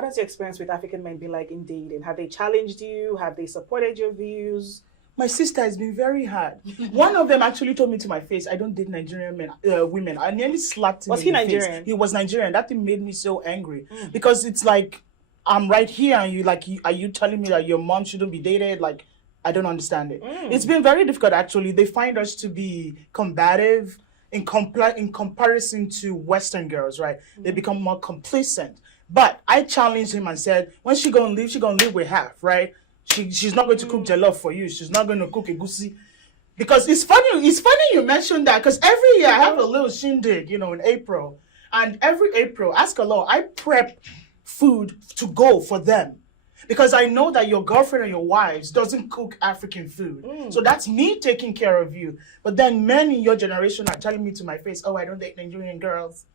what has your experience with African men been like in dating? Have they challenged you? Have they supported your views? My sister has been very hard. One of them actually told me to my face, I don't date Nigerian women. I nearly slapped him. Was in he the Nigerian? Face. He was Nigerian. That thing made me so angry because it's like I'm right here and are you telling me that your mom shouldn't be dated? Like, I don't understand it. It's been very difficult actually. They find us to be combative in comparison to Western girls, right? They become more complacent. But I challenged him and said, when she gonna live with half, right? She's not going to cook jollof for you. She's not going to cook egusi. Because it's funny you mentioned that, because every year I have a little shindig, in April. And every April, ask a lot, I prep food to go for them. Because I know that your girlfriend or your wives doesn't cook African food. So that's me taking care of you. But then men in your generation are telling me to my face, oh, I don't date Nigerian girls.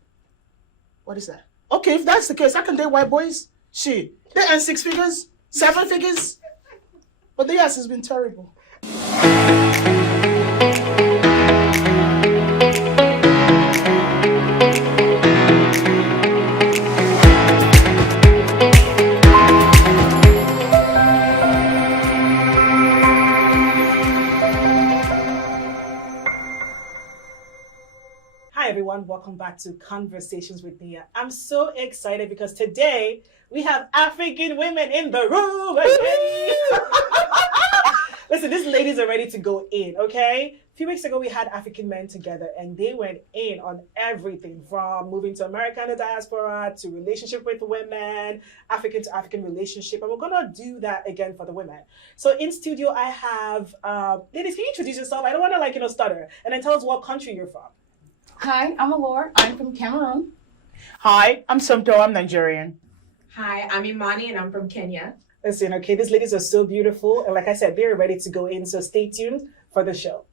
What is that? Okay, if that's the case, I can date white boys. Shit, they earn 6 figures, 7 figures. But the years has been terrible. Hi everyone, welcome back to Conversations with Nia. I'm so excited because today we have African women in the room. Okay? Listen, these ladies are ready to go in, okay? A few weeks ago we had African men together and they went in on everything from moving to America and the diaspora to relationship with women, African to African relationship, and we're gonna do that again for the women. So in studio I have, ladies, can you introduce yourself? I don't wanna stutter, and then tell us what country you're from. Hi, I'm Alor. I'm from Cameroon. Hi, I'm Somto. I'm Nigerian. Hi, I'm Imani and I'm from Kenya. Listen, okay, these ladies are so beautiful. And like I said, they're ready to go in. So stay tuned for the show.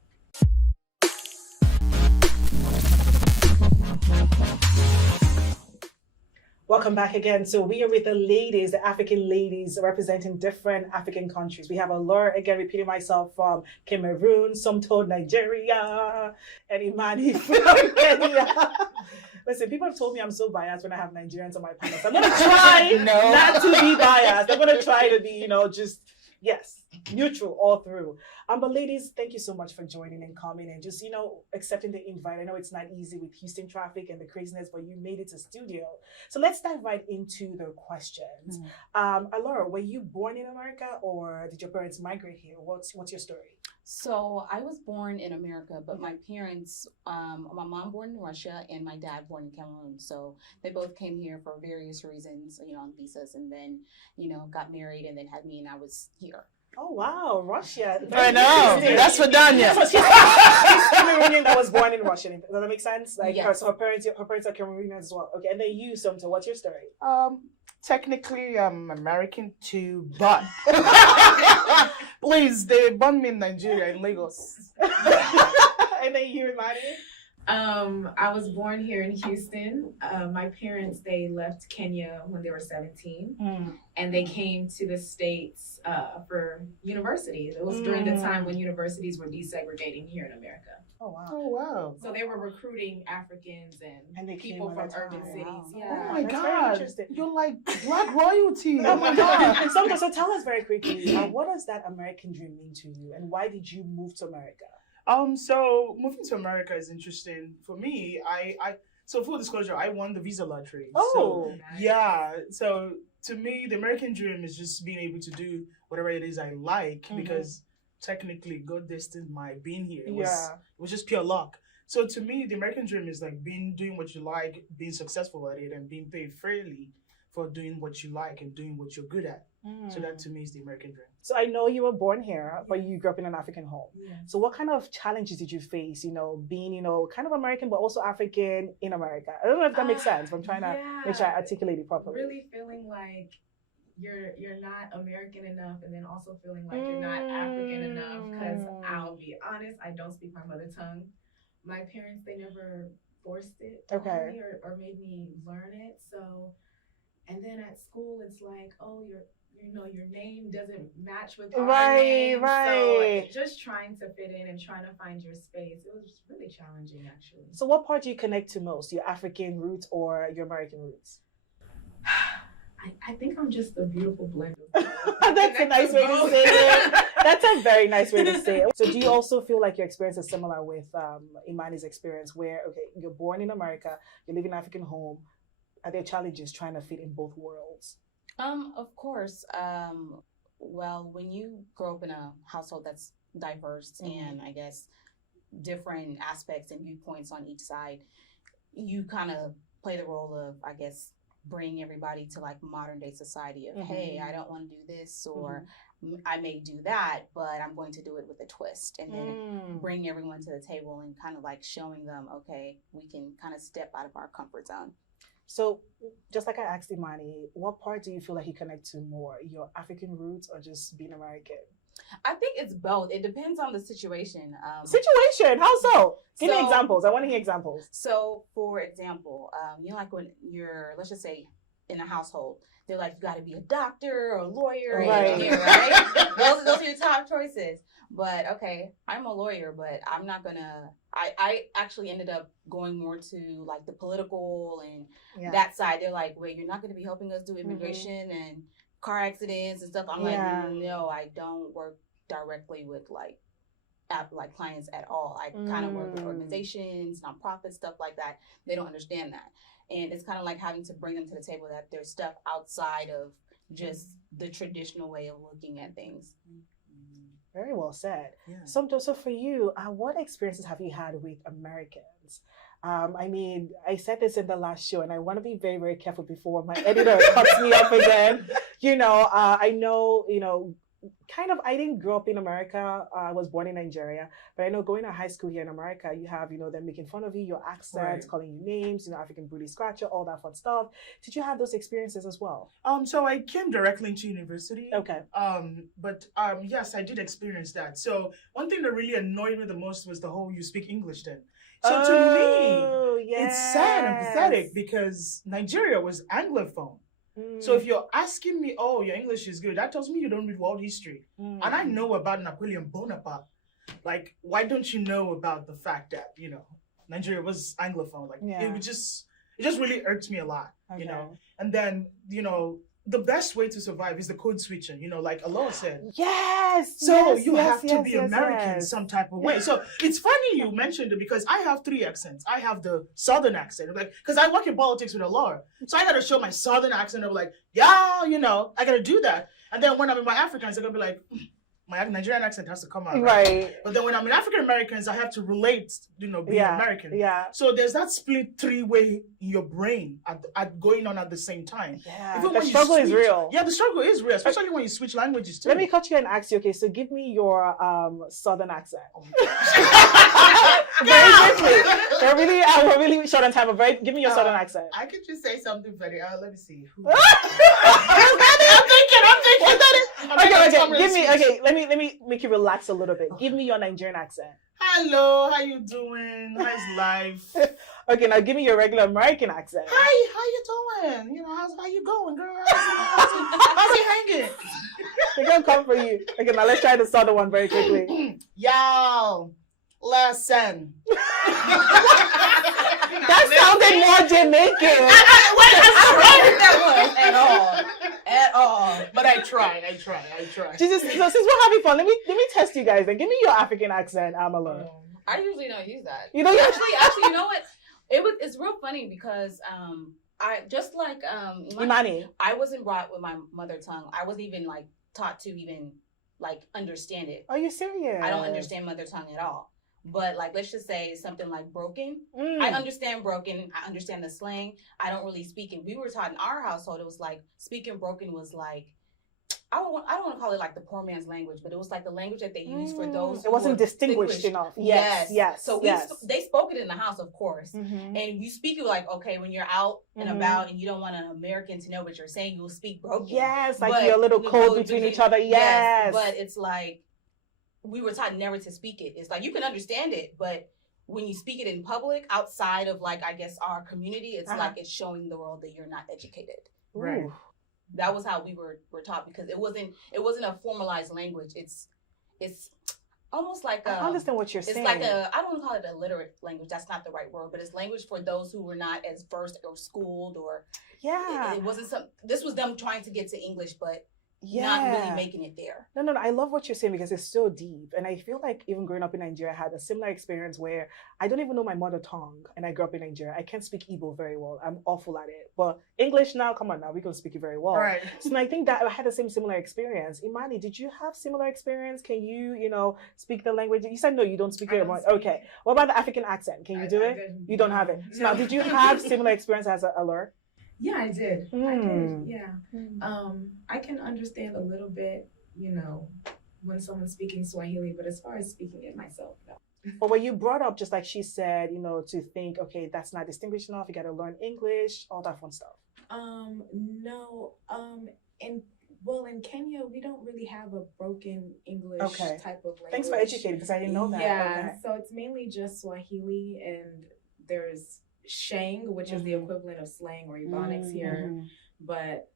Welcome back again. So we are with the ladies, the African ladies representing different African countries. We have Allure, again, repeating myself, from Cameroon, Somto, Nigeria, and Imani from Kenya. Listen, people have told me I'm so biased when I have Nigerians on my panel. So I'm going to try not to be biased. I'm going to try to be, neutral all through. But ladies, thank you so much for joining and coming and just, accepting the invite. I know it's not easy with Houston traffic and the craziness, but you made it to studio. So let's dive right into the questions. Alora, were you born in America or did your parents migrate here? What's your story? So I was born in America, but my parents, my mom born in Russia and my dad born in Cameroon. So they both came here for various reasons, on visas, and then, got married and then had me and I was here. Oh wow, Russia! I know. That's for Danya. She's Cameroonian that was born in Russia. Does that make sense? Like, yes. So her parents are Cameroonian as well. Okay, and then you, Somto, what's your story? Technically, I'm American too, but please, they born me in Nigeria, in Lagos. And then you, Imani? I was born here in Houston. My parents, they left Kenya when they were 17 and they came to the States for university. It was during the time when universities were desegregating here in America. Oh wow. Oh wow. So they were recruiting Africans and they people came from on that urban time. cities. Wow. Yeah. Oh my That's very God. interesting. You're like black royalty. Oh my God. So tell us very quickly, what does that American dream mean to you and why did you move to America? So moving to America is interesting for me. So full disclosure, I won the visa lottery. Oh, so, yeah. So to me, the American dream is just being able to do whatever it is I like because technically God destined my being here. It was just pure luck. So to me, the American dream is like doing what you like, being successful at it, and being paid fairly for doing what you like and doing what you're good at. So that to me is the American dream. So I know you were born here, but you grew up in an African home. Yeah. So what kind of challenges did you face, being, kind of American, but also African in America? I don't know if that makes sense, but I'm trying to make sure I articulate it properly. Really feeling like you're not American enough, and then also feeling like you're not African enough. Because I'll be honest, I don't speak my mother tongue. My parents, they never forced it on me or made me learn it. So, and then at school, it's like, oh, your name doesn't match with our name. Right. So just trying to fit in and trying to find your space. It was really challenging, actually. So what part do you connect to most? Your African roots or your American roots? I think I'm just a beautiful blend of both. That's a nice way to say it. That's a very nice way to say it. So do you also feel like your experience is similar with Imani's experience where, okay, you're born in America, you live in an African home. Are there challenges trying to fit in both worlds? Of course. Well, when you grow up in a household that's diverse and I guess different aspects and viewpoints on each side, you kind of play the role of, I guess, bring everybody to like modern day society of, hey, I don't want to do this, or I may do that, but I'm going to do it with a twist, and then bring everyone to the table and kind of like showing them, okay, we can kind of step out of our comfort zone. So just like I asked Imani, what part do you feel like you connect to more, your African roots or just being American? I think it's both. It depends on the situation. Situation? How so? Give me examples. I want to hear examples. So, for example, you know, like when you're, let's just say, in a household, they're like, you got to be a doctor or a lawyer or engineer, right? those are your top choices. But okay, I'm a lawyer, but I'm not gonna. I actually ended up going more to like the political and that side. They're like, wait, you're not gonna be helping us do immigration and car accidents and stuff. I'm like, no, I don't work directly with like clients at all. I kind of work with organizations, nonprofits, stuff like that. They don't understand that, and it's kind of like having to bring them to the table that there's stuff outside of just the traditional way of looking at things. Very well said. Yeah. So for you, what experiences have you had with Americans? I mean, I said this in the last show, and I want to be very, very careful before my editor cuts me up again. You know, I know, you know, kind of, I didn't grow up in America. I was born in Nigeria, but I know going to high school here in America, you have, you know, them making fun of you, your accents, calling you names, you know, African booty scratcher, all that fun stuff. Did you have those experiences as well? So I came directly into university. Okay. But yes, I did experience that. So one thing that really annoyed me the most was the whole you speak English then. So to me, it's sad and pathetic because Nigeria was Anglophone. So if you're asking me, oh, your English is good, that tells me you don't read world history. And I know about Napoleon Bonaparte. Like, why don't you know about the fact that, you know, Nigeria was Anglophone? Like, it just really irked me a lot, you know? And then, you know, the best way to survive is the code switching, you know, like Allah said. Yes. So you have to be American some type of way. So it's funny you mentioned it because I have 3 accents. I have the Southern accent, like, because I work in politics with Allah. So I got to show my Southern accent of like, yeah, you know, I got to do that. And then when I'm in my Africans, I'm going to be like, my Nigerian accent has to come out. Right. But then when I'm in African Americans, I have to relate, you know, being American. Yeah. So there's that split 3-way in your brain at going on at the same time. Yeah. Even the struggle is real. Yeah, the struggle is real, especially when you switch languages too. Let me cut you and ask you, okay, so give me your Southern accent. Very quickly. We're really short on time, but give me your Southern accent. I could just say something very, let me see. I'm thinking. Let me make you relax a little bit. Give me your Nigerian accent. Hello, how you doing? How's life? Okay, now give me your regular American accent. Hi, how you doing? You know, how you going, girl? How's it hanging? They're gonna come for you. Okay, now let's try the Southern one very quickly. Yo, listen. That sounded more Jamaican. At all. But I try. Jesus, so since we're having fun, let me test you guys and give me your African accent, Amala. I usually don't use that. You know, actually, you know what? It's real funny because I just like Imani. I wasn't brought with my mother tongue. I wasn't even like taught to even like understand it. Are you serious? I don't understand mother tongue at all. But like, let's just say something like broken. I understand broken. I understand the slang. I don't really speak it. We were taught in our household, it was like speaking broken was like, I don't want to call it like the poor man's language, but it was like the language that they used for those. It wasn't distinguished enough. Yes. So they spoke it in the house, of course. And you speak it like, okay, when you're out and about and you don't want an American to know what you're saying, you'll speak broken. Yes, like your little code between each other. Yes. But it's like, we were taught never to speak it. It's like, you can understand it, but when you speak it in public, outside of like, I guess, our community, it's like it's showing the world that you're not educated. Right. That was how we were taught because it wasn't a formalized language. It's almost like I understand what you're it's saying. like I don't want to call it a literate language. That's not the right word, but it's language for those who were not as versed or schooled, or yeah. it wasn't some. This was them trying to get to English, but Yeah. not really making it there. No. I love what you're saying because it's so deep. And I feel like even growing up in Nigeria, I had a similar experience where I don't even know my mother tongue. And I grew up in Nigeria. I can't speak Igbo very well. I'm awful at it. But English now, come on now, we can speak it very well. Right. So I think that I had the similar experience. Imani, did you have similar experience? Can you, speak the language? You said no, you don't speak it. Okay. What about the African accent? Can you do it? You don't have it. So now, did you have similar experience as a Allure? Yeah, I did. I Mm. did. Yeah. I can understand a little bit, when someone's speaking Swahili, but as far as speaking it myself, no. But when you brought up, just like she said, to think, okay, that's not distinguished enough. You got to learn English, all that fun stuff. No. In Kenya, we don't really have a broken English type of language. Thanks for educating, because I didn't know that. Yeah. Okay. So it's mainly just Swahili, and there's Sheng, which is the equivalent of slang or Ebonics here. But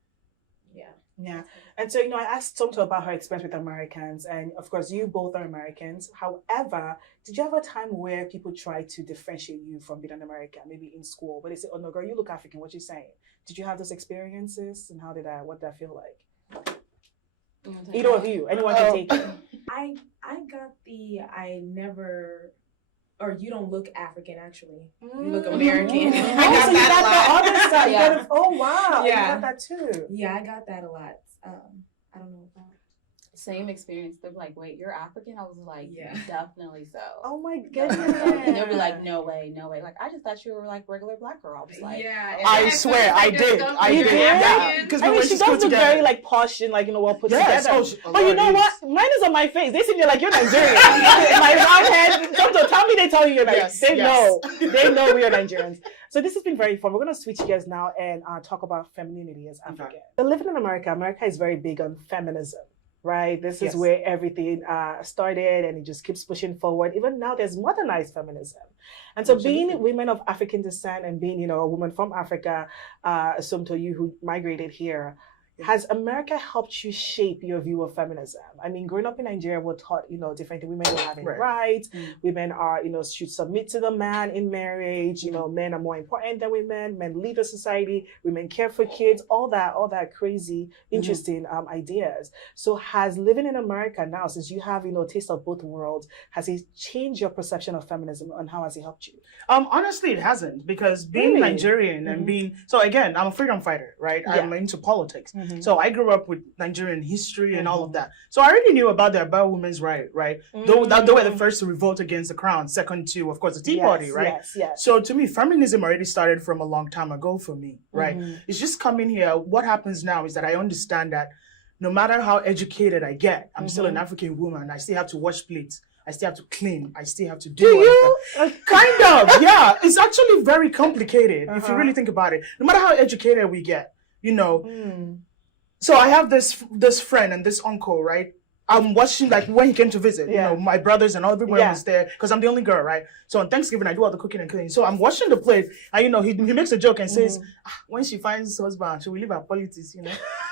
yeah. Yeah. And so, I asked Tomto about her experience with Americans, and of course, you both are Americans. However, did you have a time where people tried to differentiate you from being an American, maybe in school, but they say, oh no, girl, you look African, what you saying? Did you have those experiences, and what did that feel like? Either of you, anyone can take it. I got I never, or you don't look African, actually. You look American. I got so you got that the a lot. other side. Yeah. Oh, wow. Yeah. You got that too. Yeah, I got that a lot. I don't know about. Same experience. They're like, wait, you're African? I was like, Yeah. definitely so. Oh my Definitely goodness. so. And they'll be like, no way. Like, I just thought you were like regular black girl. I was like, Yeah. I swear, I did. You did? Yeah. Because I mean, she does look very like posh and well put yes, together. But you know what? Mine is on my face. They see me like, you're Nigerian. My round head. Sometimes tell me they tell you you're Nigerian. Yes, They yes. know. They know we are Nigerians. So this has been very fun. We're going to switch gears now and talk about femininity as African. So living in America is very big on feminism. Right? This is where everything started, and it just keeps pushing forward. Even now, there's modernized feminism. And so being women of African descent and being, a woman from Africa, Somto, you who migrated here, has America helped you shape your view of feminism? I mean, growing up in Nigeria, we're taught, different things. Women don't have any rights. Women are, should submit to the man in marriage. Men are more important than women. Men lead the society. Women care for kids. All that crazy, interesting ideas. So has living in America now, since you have, a taste of both worlds, has it changed your perception of feminism, and how has it helped you? Honestly, it hasn't, because being Nigerian and so again, I'm a freedom fighter, right? Yeah. I'm into politics. So I grew up with Nigerian history and all of that. So I already knew about women's right? They were the first to revolt against the crown, second to, of course, the Tea Party, right? Yes. So to me, feminism already started from a long time ago for me, right? It's just coming here. What happens now is that I understand that no matter how educated I get, I'm still an African woman. I still have to wash plates. I still have to clean. I still have to do kind of, yeah. It's actually very complicated if you really think about it. No matter how educated we get, So I have this friend and this uncle, right? I'm watching, like, when he came to visit, my brothers and everyone was there, because I'm the only girl, right? So on Thanksgiving, I do all the cooking and cleaning. So I'm washing the plate, and, he makes a joke and says, when she finds husband, she will leave her politics,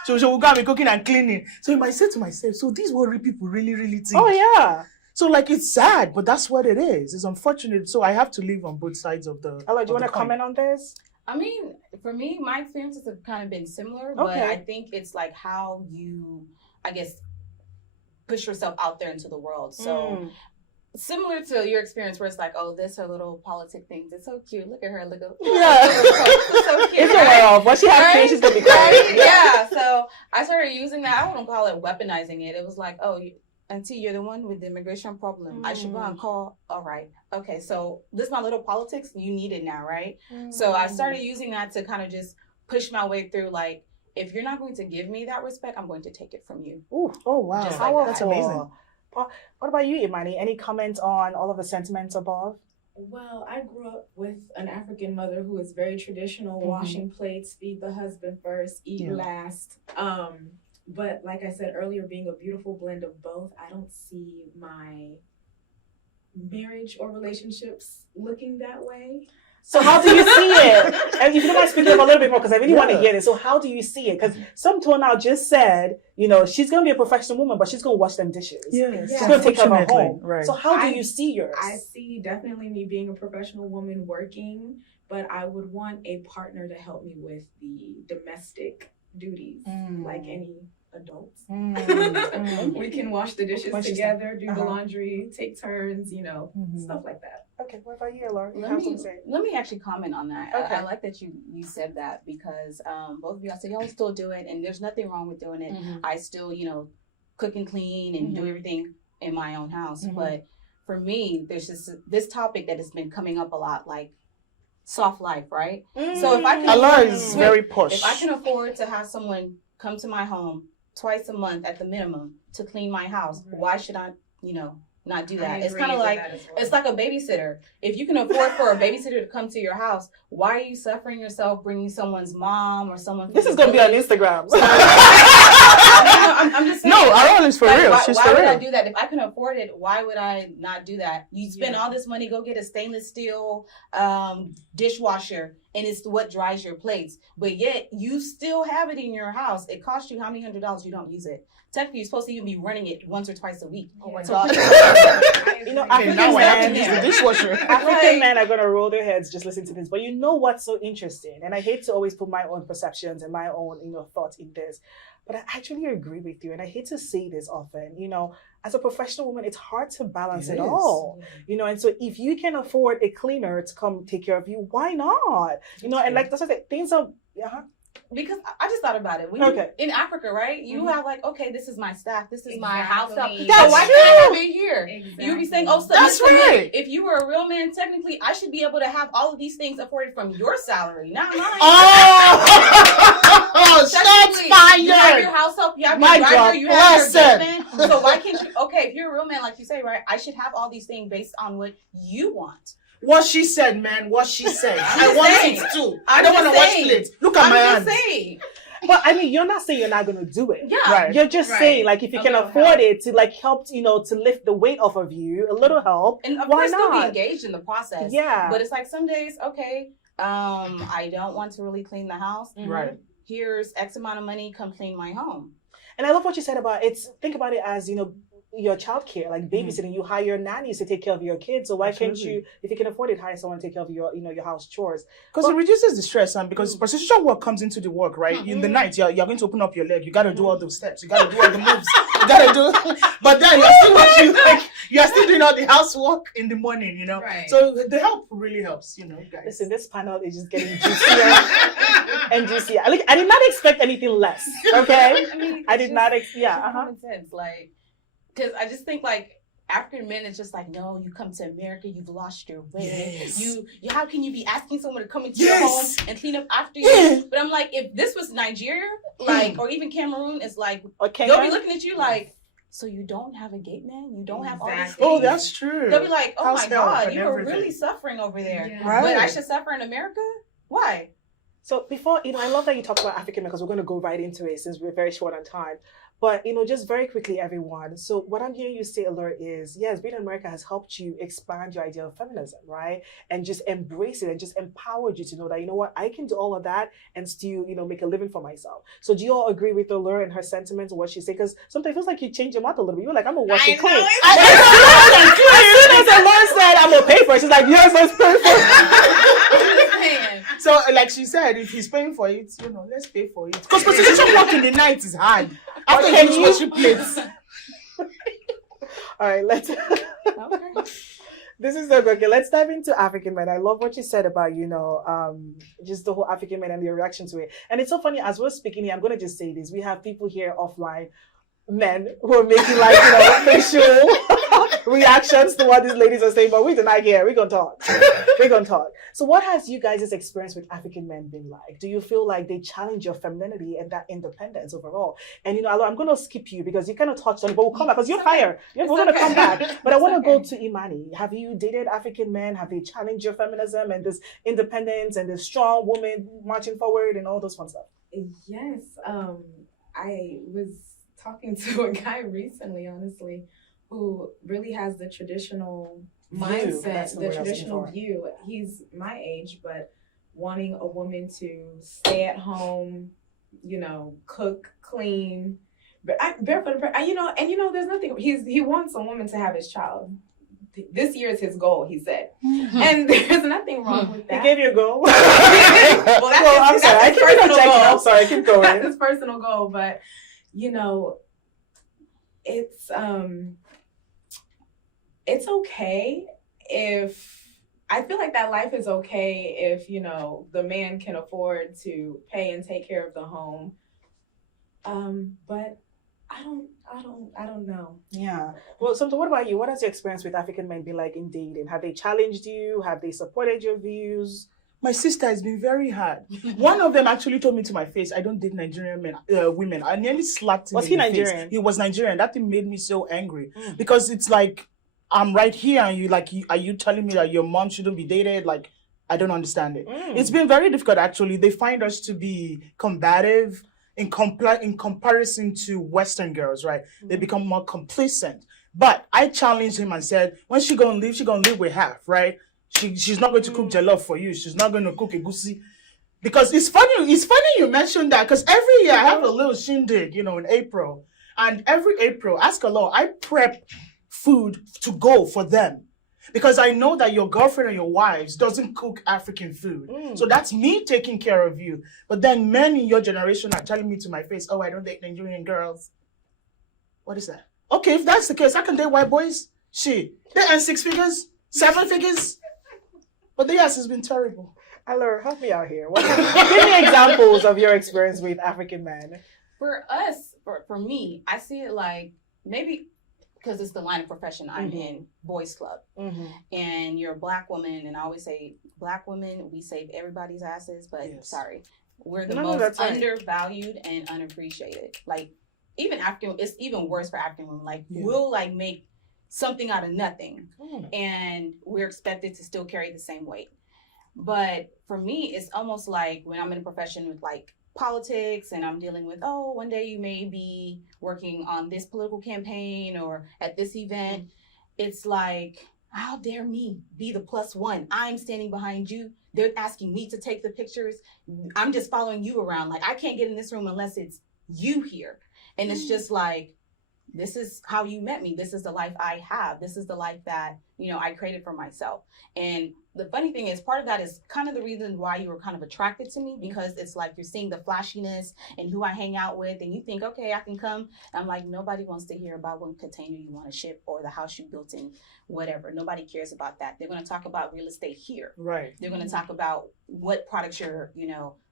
So she will go and be cooking and cleaning. So I might say to myself, so these worry people really, really think. Oh, yeah. So, like, it's sad, but that's what it is. It's unfortunate. So I have to live on both sides of the Ella, do you want to comment on this? I mean, for me, my experiences have kind of been similar, but I think it's like how you, I guess, push yourself out there into the world. So similar to your experience where it's like, oh, this her little politic things. It's so cute. Look at her. Look at it's so cute. It's right? Once she has kids, she's going to be crazy. Yeah. So I started using that. I wouldn't call it weaponizing it. It was like, oh, Auntie, you're the one with the immigration problem. I should go and call. All right. Okay. So this is my little politics. You need it now, right? So I started using that to kind of just push my way through. Like, if you're not going to give me that respect, I'm going to take it from you. Ooh, oh, wow. Just like that's amazing. What about you, Imani? Any comments on all of the sentiments above? Well, I grew up with an African mother who is very traditional, washing plates, feed the husband first, eat last. But like I said earlier, being a beautiful blend of both, I don't see my marriage or relationships looking that way. So how do you see it? And if you don't mind speaking up a little bit more, because I really want to hear this. So how do you see it? Because some now just said, she's going to be a professional woman, but she's going to wash them dishes. Yes. She's going to take care of her Unfortunately, home. right. So how do you see yours? I see definitely me being a professional woman working, but I would want a partner to help me with the domestic duties, like any adults. We can wash the dishes together, do the laundry, take turns, stuff like that. Okay, what about you, Laura? Let me actually comment on that. Okay. I like that you said that because both of y'all said y'all still do it, and there's nothing wrong with doing it. I still, cook and clean and do everything in my own house. But for me, there's just this topic that has been coming up a lot, like soft life, right? So if I can, Allah is very posh. If I can afford to have someone come to my home twice a month at the minimum to clean my house, why should I, not do that? It's kind of like, it's like a babysitter. If you can afford for a babysitter to come to your house, why are you suffering yourself bringing someone's mom or someone? This is going to be on Instagram. I'm just saying. No, Aurus is for real. She's why for would real. I do that? If I can afford it, why would I not do that? You spend all this money, go get a stainless steel dishwasher, and it's what dries your plates. But yet, you still have it in your house. It costs you how many $100s you don't use it. Technically, you're supposed to even be running it once or twice a week. Oh my God. African now I have to men, use the dishwasher. African men are going to roll their heads just listening to this. But you know what's so interesting? And I hate to always put my own perceptions and my own, thoughts in this. But I actually agree with you. And I hate to say this often, as a professional woman, it's hard to balance it all, and so if you can afford a cleaner to come take care of you, why not? And like that's what I said, things are, Because I just thought about it. In Africa, right? You have like, okay, this is my staff. This is my house stuff. So why can't I have it here? Exactly. You'd be saying, oh, so that's right. If you were a real man, technically, I should be able to have all of these things afforded from your salary, not mine. Oh, shots fired. You have your house help, you have your driver, you have your man. So why can't you? Okay, if you're a real man, like you say, right? I should have all these things based on what you want. What she said, man. What she said. I want it too. I don't want to wash plates. Look at my hands. Saying. But I mean, you're not saying you're not going to do it. Yeah. Right. You're just saying, like, if you can afford it to, like, help, to lift the weight off of you, a little help. And of why course, not? still be engaged in the process. Yeah. But it's like some days, okay, I don't want to really clean the house. Right. Here's X amount of money, come clean my home. And I love what you said about it. Think about it as, your childcare, like babysitting. You hire nannies to take care of your kids. So why can't you, if you can afford it, hire someone to take care of your, your house chores? Because it reduces the stress, and because prostitution work comes into the work, right? In the night, you're going to open up your leg. You got to do all those steps. You got to do all the moves. You got to do. But then you're still doing all the housework in the morning, Right. So the help really helps, guys. Listen, this panel is just getting juicier and juicier. I did not expect anything less. Okay, I did not. Common sense, like. Because I just think like African men, it's just like, no, you come to America, you've lost your way. Yes. You how can you be asking someone to come into your home and clean up after you? But I'm like, if this was Nigeria, like, or even Cameroon, it's like, they'll be looking at you like, so you don't have a gate man? You don't have all these things? Oh, that's true. They'll be like, oh House my God, you are everything. really suffering over there. Yeah. Right. But I should suffer in America? Why? So before, I love that you talk about African men because we're going to go right into it since we're very short on time. But, just very quickly, everyone. So what I'm hearing you say, Alert, is, yes, being in America has helped you expand your idea of feminism, right? And just embrace it and just empowered you to know that, I can do all of that and still, make a living for myself. So do you all agree with Alert and her sentiments and what she said? Because sometimes it feels like you change your mind a little bit. You're like, I'm going to wash it clean. As soon as Alert said, I'm going to pay for it, she's like, yes, let's pay for it. So, like she said, if he's paying for it, let's pay for it. Because prostitution work in the night is hard. After you washing plates. All right, let's. Okay. This is so good. Okay, let's dive into African men. I love what you said about, just the whole African men and your reaction to it. And it's so funny, as we're speaking here, I'm going to just say this. We have people here offline, men, who are making facial reactions to what these ladies are saying, but we do not care. We're going to talk. We're going to talk. So what has you guys' experience with African men been like? Do you feel like they challenge your femininity and that independence overall? And, I'm going to skip you because you kind of touched on it, but we'll come back because you're higher. We're going to come back. But I want to go to Imani. Have you dated African men? Have they challenged your feminism and this independence and this strong woman marching forward and all those fun stuff? Yes. I was talking to a guy recently, honestly, who really has the traditional mindset, That's the word I was looking traditional for. view. He's my age, but wanting a woman to stay at home, cook, clean, barefoot, there's nothing. He wants a woman to have his child. This year is his goal, he said, and there's nothing wrong with that. He gave you a goal. Well, I'm sorry. I keep personal goal. I'm sorry. Keep going. That's his personal goal, but it's okay if I feel like that life is okay if the man can afford to pay and take care of the home. But I don't know. Yeah. Well, so what about you? What has your experience with African men been like in dating? Have they challenged you? Have they supported your views? My sister has been very hard. One of them actually told me to my face, I don't date Nigerian women. I nearly slapped him. Was in he the Nigerian? Face. He was Nigerian. That thing made me so angry because it's like I'm right here and are you telling me that your mom shouldn't be dated? Like, I don't understand it. It's been very difficult actually. They find us to be combative in comparison to Western girls, right? They become more complacent. But I challenged him and said, when she gonna live with half, right? She's not going to cook jollof for you. She's not going to cook egusi. Because it's funny you mentioned that, because every year I have a little shindig, in April. And every April, ask Allah, I prep food to go for them. Because I know that your girlfriend or your wives doesn't cook African food. So that's me taking care of you. But then men in your generation are telling me to my face, oh, I don't date Nigerian girls. What is that? Okay, if that's the case, I can date white boys. They earn 6 figures, 7 figures. But the yes has been terrible. Alor, help me out here. Give me examples of your experience with African men. For us, for me, I see it like maybe because it's the line of profession I'm in, boys club. And you're a black woman, and I always say, black women, we save everybody's asses, but sorry, we're the most undervalued and unappreciated. Like, even African, it's even worse for African women. Like, we'll make something out of nothing, and we're expected to still carry the same weight. But for me, it's almost like when I'm in a profession with politics and I'm dealing with, one day you may be working on this political campaign or at this event. It's like, how dare me be the +1? I'm standing behind you. They're asking me to take the pictures. I'm just following you around. Like, I can't get in this room unless it's you here. And it's just like, this is how you met me. This is the life I have. This is the life that, I created for myself. And the funny thing is, part of that is kind of the reason why you were kind of attracted to me, because it's like you're seeing the flashiness and who I hang out with, and you think, okay, I can come. And I'm like, nobody wants to hear about what container you want to ship or the house you built in, whatever. Nobody cares about that. They're going to talk about real estate here. Right. They're going to talk about what products you're,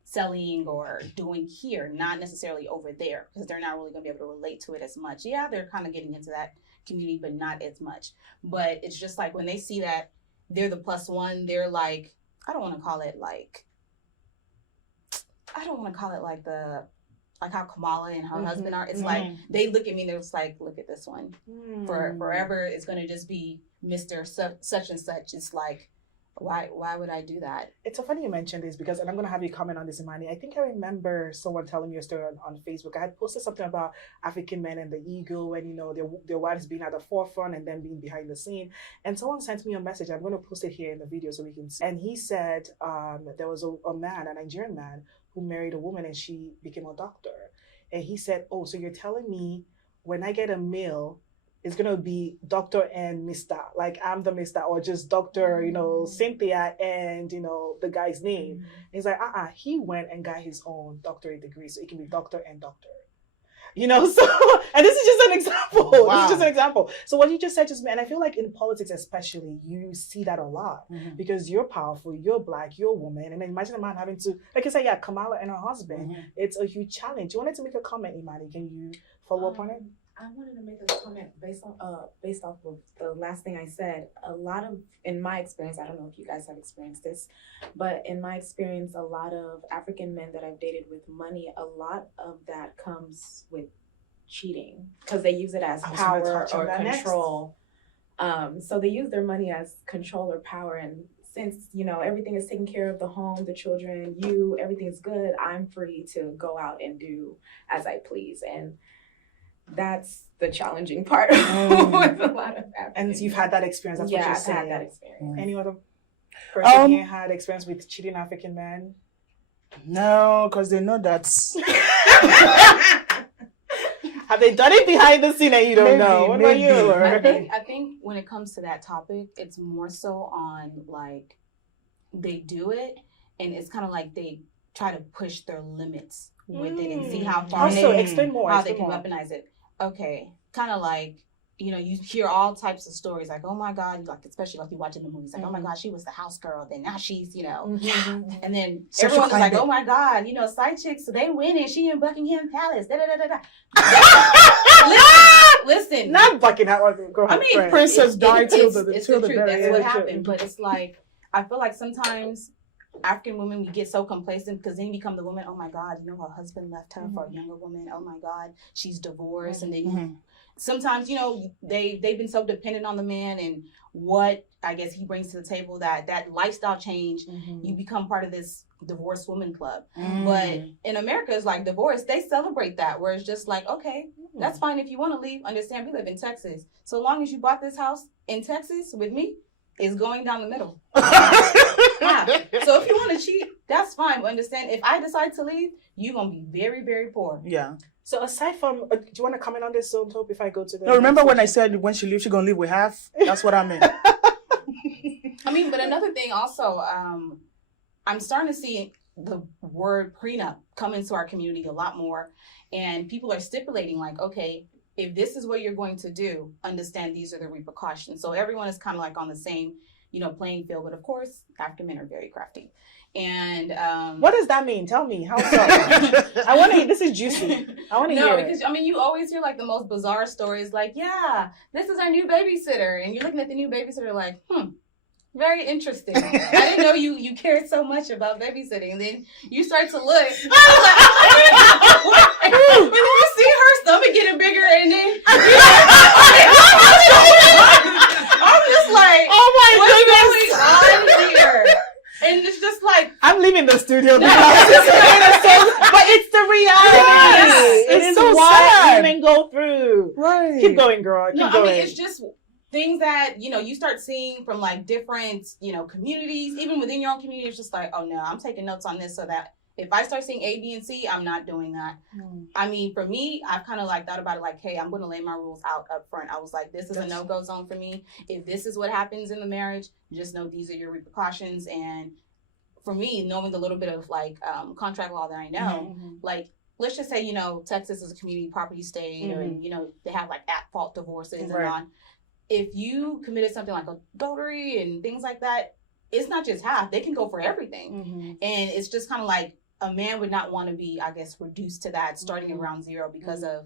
selling or doing here, not necessarily over there, because they're not really going to be able to relate to it as much. Yeah, they're kind of getting into that community, but not as much. But it's just like when they see that they're the +1, they're like, I don't want to call it like how Kamala and her husband are. It's like they look at me and they're just like, look at this one. For forever, it's going to just be Mr. Such and such. It's like, why would I do that? It's so funny you mentioned this, because, and I'm going to have you comment on this, Imani. I think I remember someone telling me a story on Facebook. I had posted something about African men and the ego, and their wives being at the forefront and then being behind the scene. And someone sent me a message. I'm going to post it here in the video so we can see. And he said there was a man, a Nigerian man, who married a woman and she became a doctor. And he said, oh, so you're telling me when I get a male, it's going to be Dr. and Mr. Like, I'm the Mr. or just Dr. Cynthia and, the guy's name. And he's like, he went and got his own doctorate degree. So it can be doctor and doctor. So, and this is just an example. Wow. This is just an example. So what you just said and I feel like in politics especially, you see that a lot because you're powerful, you're black, you're a woman. And then imagine a man having to, like I said, Kamala and her husband. It's a huge challenge. You wanted to make a comment, Imani. Can you follow up on it? I wanted to make a comment based off of the last thing I said. In my experience, I don't know if you guys have experienced this, but in my experience, a lot of African men that I've dated with money, a lot of that comes with cheating because they use it as power or control. So they use their money as control or power, and since everything is taken care of, the home, the children, everything's good, I'm free to go out and do as I please. And that's the challenging part with a lot of African. And you've had that experience. That's what you're I've saying. had that experience. Any other person here had experience with cheating African men? No, because they know that's... Have they done it behind the scene and you don't know? What about you, Laura? I think when it comes to that topic, it's more so on like they do it, and it's kind of like they try to push their limits with it and see how far Also, they explain more. how explain they can more. weaponize it. Okay, kind of like, you know, you hear all types of stories like, oh my God, like especially like you watching the movies, like, oh my God, she was the house girl, then now she's, you know, and then Social everyone is like, climate. oh my God, you know, side chicks, they win and she in Buckingham Palace, da da da da da. Listen, Not Buckingham. Go I ahead. mean, Right. Princess died till the it's the truth. very That's end. what Yeah, happened. But it's like, I feel like sometimes African women, we get so complacent because then you become the woman, oh my God, you know, her husband left her for a younger woman. Oh my God, she's divorced. And then sometimes, you know, they've been so dependent on the man and what I guess he brings to the table, that lifestyle change, you become part of this divorced woman club. But in America, it's like divorce, they celebrate that, where it's just like, okay, that's fine if you want to leave. Understand, we live in Texas. So long as you bought this house in Texas with me, it's going down the middle. Yeah. So if you want to cheat, that's fine. But understand, if I decide to leave, you're going to be very, very poor. Yeah. So aside from, do you want to comment on this, Zone Hope, if I go to the... No, remember next when I section? said when she leaves, she's going to leave with half? That's what I meant. I mean, but another thing also, I'm starting to see the word prenup come into our community a lot more. And people are stipulating like, okay, if this is what you're going to do, understand these are the repercussions. So everyone is kind of like on the same, you know, playing field. But of course, African men are very crafty. And What does that mean? Tell me. How so? I want to... This is juicy. I want to no, hear it. because I mean, you always hear like the most bizarre stories, like, yeah, this is our new babysitter, and you're looking at the new babysitter like, very interesting. I didn't know you cared so much about babysitting. And then you start to look, and then you see her stomach getting bigger, and then I'm just like, Oh my what's going on here? And it's just like, I'm leaving the studio No. now. But it's the reality. Yes. It It's is so what sad. women go through. Right. Keep going, girl. Keep no, going. I mean, it's just things that, you know, you start seeing from like different, you know, communities, even within your own community. It's just like, oh no, I'm taking notes on this so that if I start seeing A, B, and C, I'm not doing that. I mean, for me, I've kind of like thought about it like, hey, I'm going to lay my rules out up front. I was like, this is a no-go zone for me. If this is what happens in the marriage, just know these are your repercussions. And for me, knowing a little bit of like contract law that I know, like, let's just say, you know, Texas is a community property state, or, you know, they have like at-fault divorces and on. If you committed something like adultery and things like that, it's not just half. They can go for everything. And it's just kind of like a man would not want to be, I guess, reduced to that starting around zero because of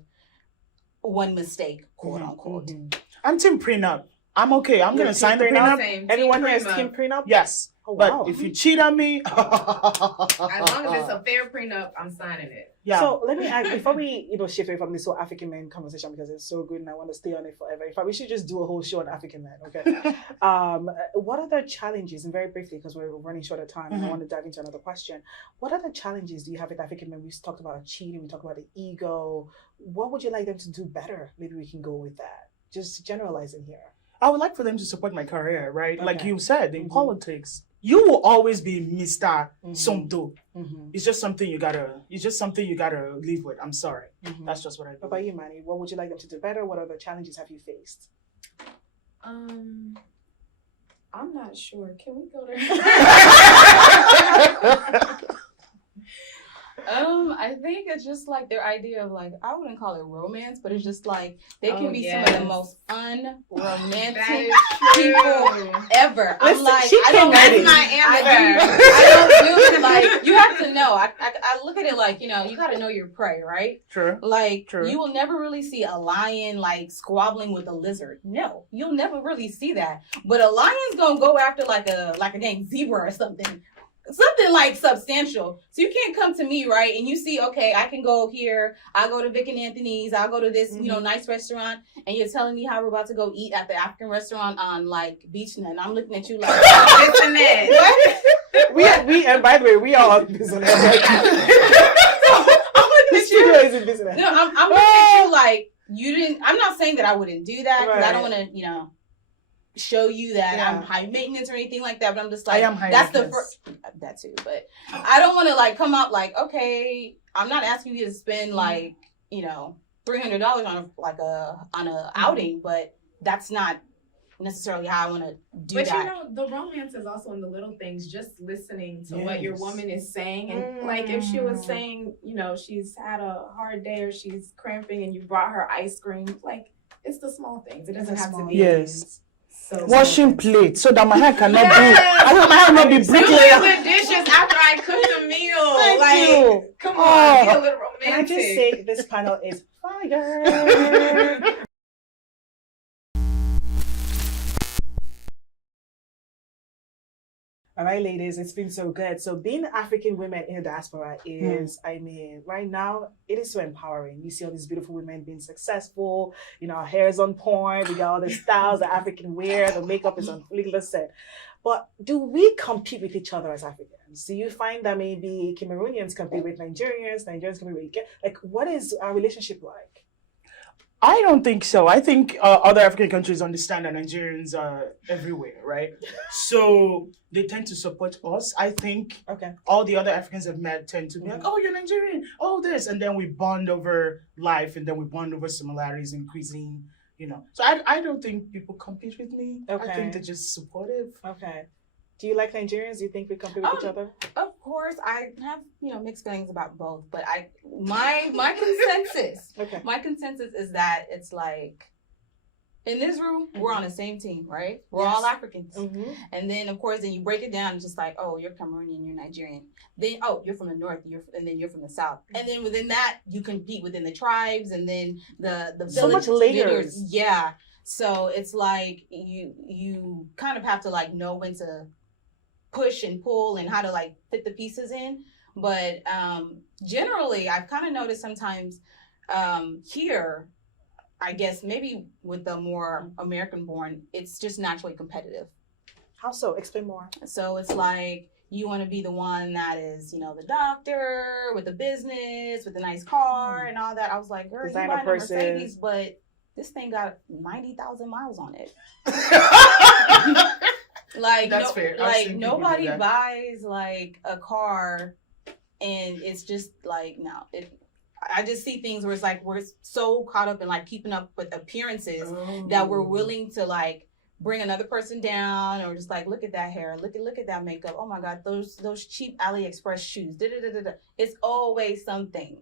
one mistake, quote unquote. I'm team prenup. I'm okay. I'm going to sign the prenup. Everyone here is team prenup? Yes. Oh, But wow. if you cheat on me... As long as it's a fair prenup, I'm signing it. Yeah. So let me ask, before we shift away from this whole African men conversation, because it's so good and I want to stay on it forever. In fact, we should just do a whole show on African men, okay? What are the challenges, and very briefly, because we're running short of time, and I want to dive into another question. What other challenges do you have with African men? We talked about cheating, we talked about the ego. What would you like them to do better? Maybe we can go with that. Just generalizing here. I would like for them to support my career, right? Like Okay. you said, in politics, you will always be Mr. Somto. It's just something you gotta live with. I'm sorry. That's just what I What do. about you, Manny? What would you like them to do better? What other challenges have you faced? I'm not sure. Can we go there? I think it's just like their idea of like, I wouldn't call it romance, but it's just like they can Oh, be yes. some of the most That unromantic is people true. ever. I'm Listen, like, she I came don't ready. That's my answer. I don't do like, you have to know. I look at it like, you know, you got to know your prey, right? True. Like, True. you will never really see a lion like squabbling with a lizard. No, you'll never really see that. But a lion's gonna go after like a dang zebra or something like substantial. So you can't come to me, right? And you see, okay, I can go here. I'll go to Vic and Anthony's. I'll go to this, you know, nice restaurant. And you're telling me how we're about to go eat at the African restaurant on like Beach Nut. And I'm looking at you like, This and that. We and by the way, we are on business. I'm looking The at studio you. is in business. No, I'm looking at you like, you didn't. I'm not saying that I wouldn't do that because I don't Right. want to, show you that Yeah. I'm high maintenance or anything like that. But I'm just I like, am high that's the maintenance. first. That too, but I don't want to like come out like, okay, I'm not asking you to spend like $300 on a outing, but that's not necessarily how I want to do But that. the romance is also in the little things, just listening to what your Yes. woman is saying. And like if she was saying, she's had a hard day or she's cramping and you brought her ice cream, like it's the small things. It doesn't It's the have to small be Yes. so Washing small. plates so that my hand cannot be. Yes. I want my hand not be Doing bricklayer. the dishes after I cooked a meal. Thank like, you. come Oh. on, be a little romantic. Can I just say this panel is fire? All right, ladies, it's been so good. So being African women in the diaspora is, right now, it is so empowering. You see all these beautiful women being successful, our hair is on point, we got all the styles that African wear, the makeup is on fleek, listen. But do we compete with each other as Africans? Do you find that maybe Cameroonians compete with Nigerians, Nigerians compete with, what is our relationship like? I don't think so. I think other African countries understand that Nigerians are everywhere, right? So they tend to support us. I think all the other Africans I've met tend to be like, oh, you're Nigerian, oh, this. And then we bond over life, and then we bond over similarities in cuisine, So I don't think people compete with me. I think they're just supportive. Okay. Do you like Nigerians? Do you think we compete with each other? Of course, I have mixed feelings about both, but my consensus, my consensus is that it's like in this room we're on the same team, right? We're all Africans, and then of course then you break it down, it's just like, oh, you're Cameroonian, you're Nigerian, then you're from the north, and then you're from the south, and then within that you compete within the tribes, and then the so much layers. Yeah, so it's like you kind of have to like know when to push and pull and how to like fit the pieces in, but generally I've kind of noticed sometimes here, I guess maybe with the more American born, it's just naturally competitive. How so? Explain more. So it's like you want to be the one that is the doctor with the business with the nice car and all that. I was like, girl, you buying a Mercedes, but this thing got 90,000 miles on it. Like that's fair. Like nobody buys like a car, and it's just like I just see things where it's like we're so caught up in like keeping up with appearances that we're willing to like bring another person down, or just like look at that hair, look at that makeup. Oh my God, those cheap AliExpress shoes. It's always something.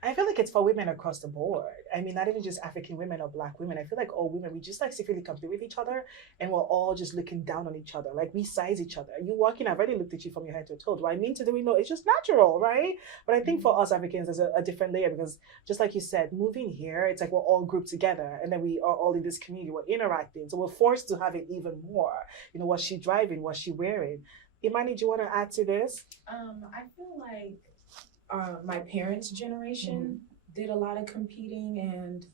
I feel like it's for women across the board. I mean, not even just African women or Black women. I feel like all women, we just like secretly compete with each other, and we're all just looking down on each other. Like we size each other. You walk in, I've already looked at you from your head to toe. Do I mean to do we know? It's just natural, right? But I think for us Africans, there's a different layer, because just like you said, moving here, it's like we're all grouped together, and then we are all in this community. We're interacting, so we're forced to have it even more. What's she driving? What's she wearing? Imani, do you want to add to this? I feel like my parents' generation did a lot of competing, and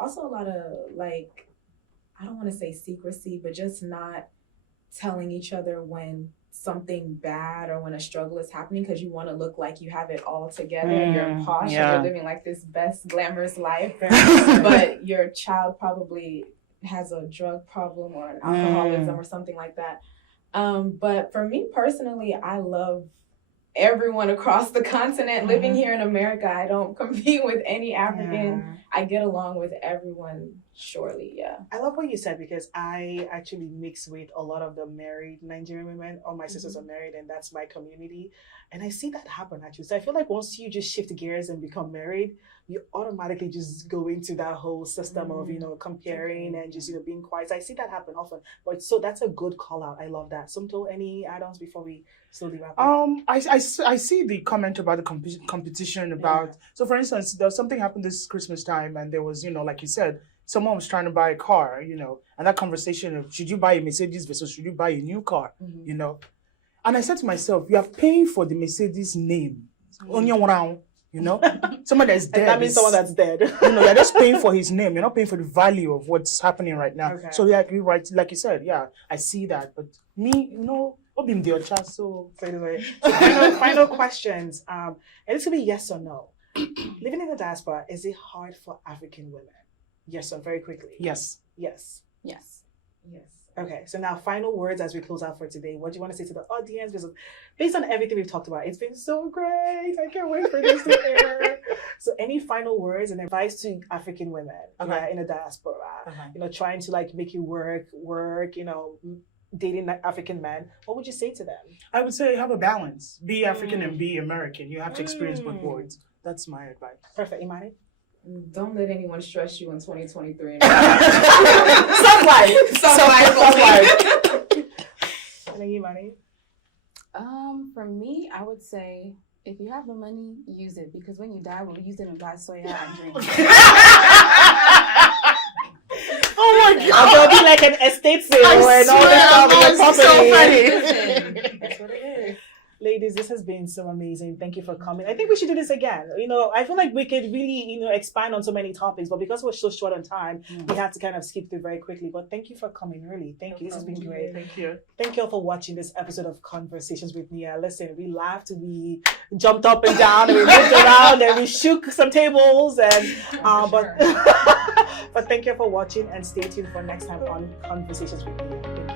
also a lot of like, I don't want to say secrecy, but just not telling each other when something bad or when a struggle is happening, because you want to look like you have it all together. You're posh and you're living like this best glamorous life, but your child probably has a drug problem or an alcoholism or something like that. But for me personally, I love everyone across the continent. Living here in America, I don't compete with any African. I get along with everyone surely. I love what you said, because I actually mix with a lot of the married Nigerian women. All my sisters are married, and that's my community, and I see that happen actually. So I feel like once you just shift gears and become married, you automatically just go into that whole system of comparing and just being quiet. So I see that happen often. But so that's a good call out. I love that. Sumto, any add-ons before we slowly wrap up? I see the comment about the competition about. So for instance, there was something happened this Christmas time, and there was like you said, someone was trying to buy a car, and that conversation of should you buy a Mercedes versus should you buy a new car, and I said to myself, you are paying for the Mercedes name on your round. Someone that's dead. That means someone that's dead. You're just paying for his name. You're not paying for the value of what's happening right now. Okay. So yeah, you're right. Like you said, I see that. But me, so anyway, final questions. And this will be yes or no. living in the diaspora, is it hard for African women? Yes, so very quickly. Yes. Yes. Yes. Yes. Okay, so now final words as we close out for today. What do you want to say to the audience? Because based on everything we've talked about, it's been so great. I can't wait for this to air. So any final words and advice to African women in the diaspora, trying to like make you work, dating African men, what would you say to them? I would say have a balance. Be African and be American. You have to experience both worlds. That's my advice. Perfect. Imani? Don't let anyone stress you in 2023. Sunlight. And then Imani? For me, I would say if you have the money, use it, because when you die, we'll use it and buy soya and drink. Oh my God! And there'll be like an estate sale and all this stuff in the property. So funny. That's what it is. Ladies, this has been so amazing. Thank you for coming. I think we should do this again. I feel like we could really, expand on so many topics, but because we're so short on time, we have to kind of skip through very quickly. But thank you for coming, really. Thank you. This has been great. Thank you. Thank you all for watching this episode of Conversations with Nia. Listen, we laughed, we jumped up and down, and we moved around, and we shook some tables, and but thank you for watching, and stay tuned for next time on Conversations with Nia.